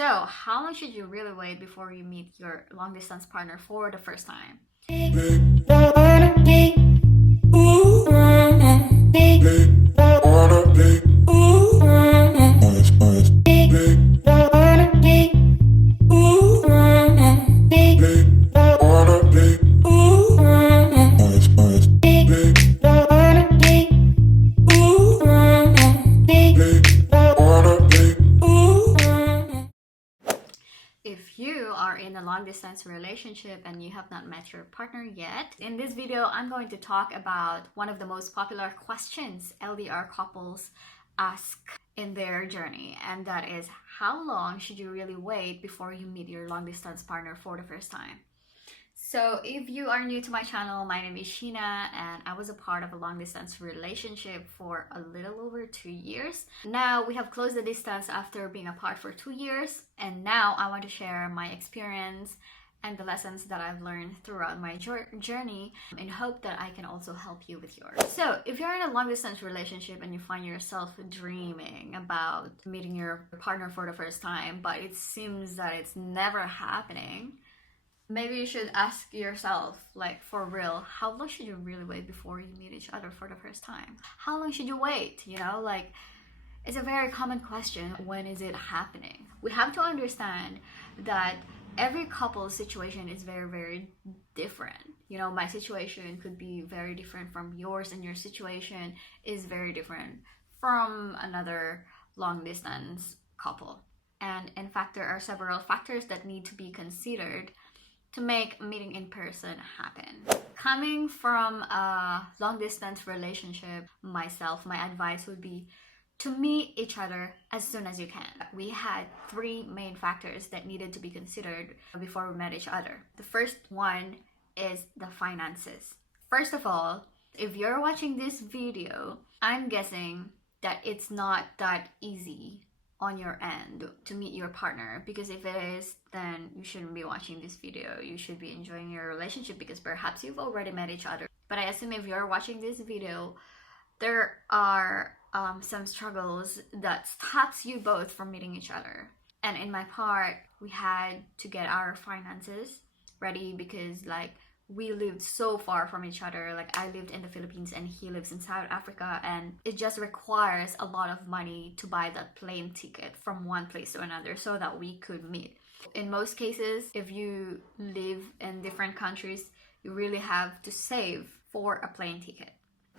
So, how long should you really wait before you meet your long distance partner for the first time? If you are in a long distance relationship and you have not met your partner yet, in this video, I'm going to talk about one of the most popular questions LDR couples ask in their journey, and that is, how long should you really wait before you meet your long distance partner for the first time? So if you are new to my channel, my name is Sheena and I was a part of a long distance relationship for a little over 2 years. Now we have closed the distance after being apart for 2 years, and now I want to share my experience and the lessons that I've learned throughout my journey in hope that I can also help you with yours. So if you're in a long distance relationship and you find yourself dreaming about meeting your partner for the first time, but it seems that it's never happening, maybe you should ask yourself, like, for real, how long should you really wait before you meet each other for the first time? How long should you wait? You know, like, it's a very common question. When is it happening? We have to understand that every couple's situation is very, very different. You know, my situation could be very different from yours, and your situation is very different from another long distance couple. And in fact, there are several factors that need to be considered to make meeting in person happen. Coming from a long distance relationship myself, my advice would be to meet each other as soon as you can. We had 3 main factors that needed to be considered before we met each other. The first one is the finances. First of all, if you're watching this video, I'm guessing that it's not that easy on your end to meet your partner, because if it is, then you shouldn't be watching this video. You should be enjoying your relationship because perhaps you've already met each other. But I assume if you're watching this video, there are some struggles that stops you both from meeting each other. And in my part, we had to get our finances ready because, like, we lived so far from each other. Like, I lived in the Philippines and he lives in South Africa, and it just requires a lot of money to buy that plane ticket from one place to another so that we could meet. In most cases, if you live in different countries, you really have to save for a plane ticket.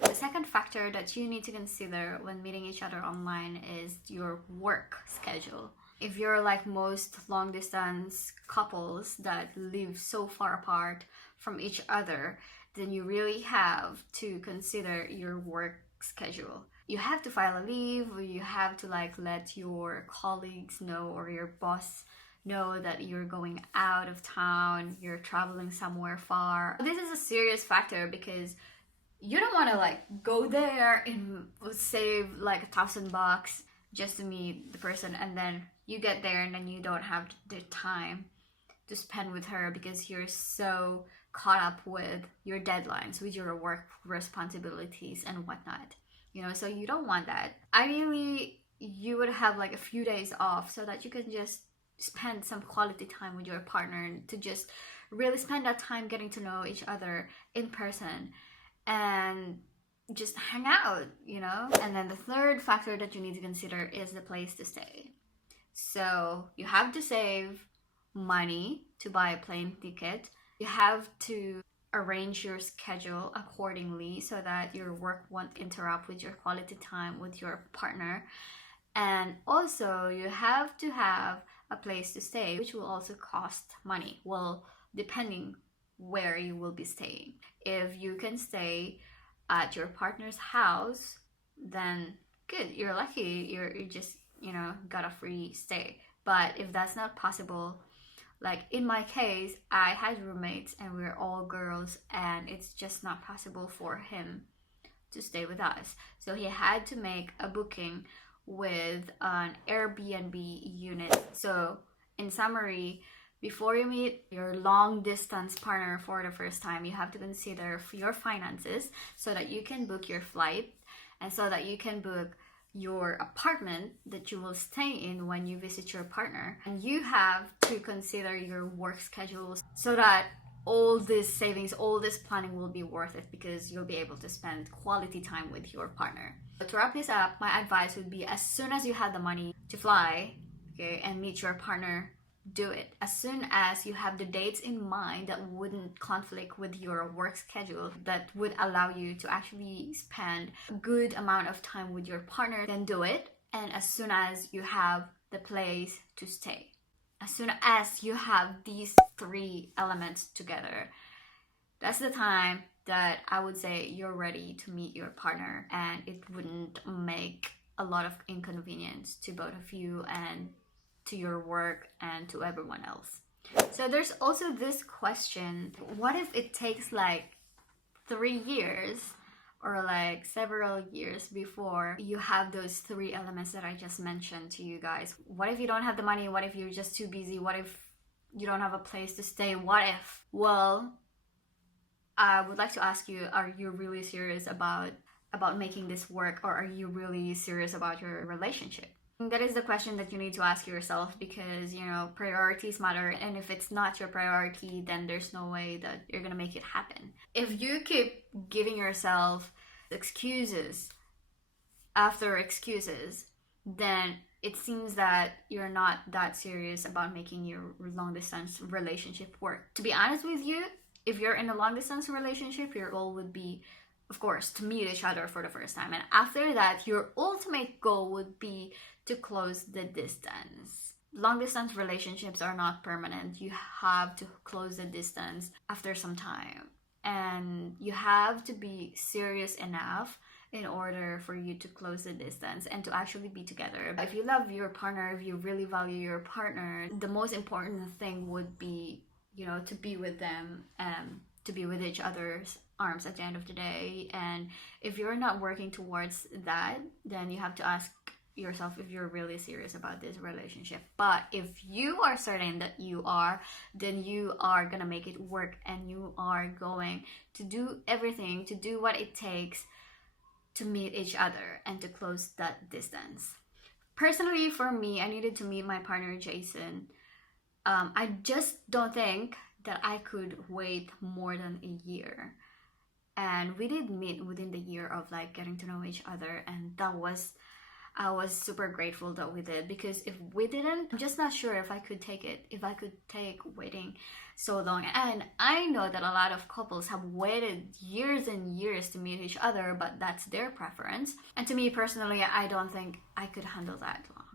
The second factor that you need to consider when meeting each other online is your work schedule. If you're like most long distance couples that live so far apart from each other, then you really have to consider your work schedule. You have to file a leave, or you have to like let your colleagues know or your boss know that you're going out of town, you're traveling somewhere far. This is a serious factor because you don't want to like go there and save like $1,000 just to meet the person, and then you get there and then you don't have the time to spend with her because you're so caught up with your deadlines, with your work responsibilities and whatnot. You know, so you don't want that. Ideally, you would have like a few days off so that you can just spend some quality time with your partner and to just really spend that time getting to know each other in person and just hang out, you know? And then the third factor that you need to consider is the place to stay. So you have to save money to buy a plane ticket. You have to arrange your schedule accordingly so that your work won't interrupt with your quality time with your partner. And also you have to have a place to stay, which will also cost money. Well, depending where you will be staying. If you can stay at your partner's house, then good, you're lucky, you just, you know, got a free stay. But if that's not possible, like in my case, I had roommates and we're all girls, and it's just not possible for him to stay with us. So he had to make a booking with an Airbnb unit. So in summary, before you meet your long distance partner for the first time, you have to consider your finances so that you can book your flight and so that you can book your apartment that you will stay in when you visit your partner. And you have to consider your work schedules so that all this savings, all this planning will be worth it, because you'll be able to spend quality time with your partner. But to wrap this up, my advice would be, as soon as you have the money to fly, okay, and meet your partner, do it. As soon as you have the dates in mind that wouldn't conflict with your work schedule, that would allow you to actually spend a good amount of time with your partner, then do it. And as soon as you have the place to stay, as soon as you have these three elements together, that's the time that I would say you're ready to meet your partner, and it wouldn't make a lot of inconvenience to both of you and to your work and to everyone else. So there's also this question: what if it takes like 3 years or like several years before you have those three elements that I just mentioned to you guys? What if you don't have the money? What if you're just too busy? What if you don't have a place to stay? What if? Well, I would like to ask you, are you really serious about making this work, or are you really serious about your relationship? That is the question that you need to ask yourself, because, you know, priorities matter, and if it's not your priority, then there's no way that you're gonna make it happen. If you keep giving yourself excuses after excuses, then it seems that you're not that serious about making your long distance relationship work. To be honest with you, if you're in a long distance relationship, your goal would be, of course, to meet each other for the first time. And after that, your ultimate goal would be to close the distance. Long distance relationships are not permanent. You have to close the distance after some time. And you have to be serious enough in order for you to close the distance and to actually be together. If you love your partner, if you really value your partner, the most important thing would be, you know, to be with them and to be with each other's arms at the end of the day. And if you're not working towards that, then you have to ask yourself if you're really serious about this relationship. But if you are certain that you are, then you are gonna make it work, and you are going to do everything, to do what it takes to meet each other and to close that distance. Personally, for me, I needed to meet my partner Jason. I just don't think that I could wait more than a year. And we did meet within the year of like getting to know each other, and I was super grateful that we did, because if we didn't, I'm just not sure if I could take it, if I could take waiting so long. And I know that a lot of couples have waited years and years to meet each other, but that's their preference. And to me personally, I don't think I could handle that long.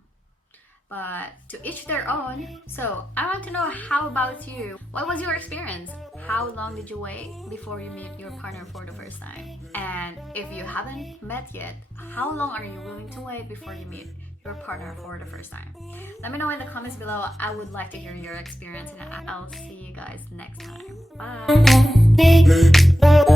But to each their own. So I want to know, how about you? What was your experience? How long did you wait before you meet your partner for the first time? And if you haven't met yet, how long are you willing to wait before you meet your partner for the first time? Let me know in the comments below. I would like to hear your experience, and I'll see you guys next time. Bye!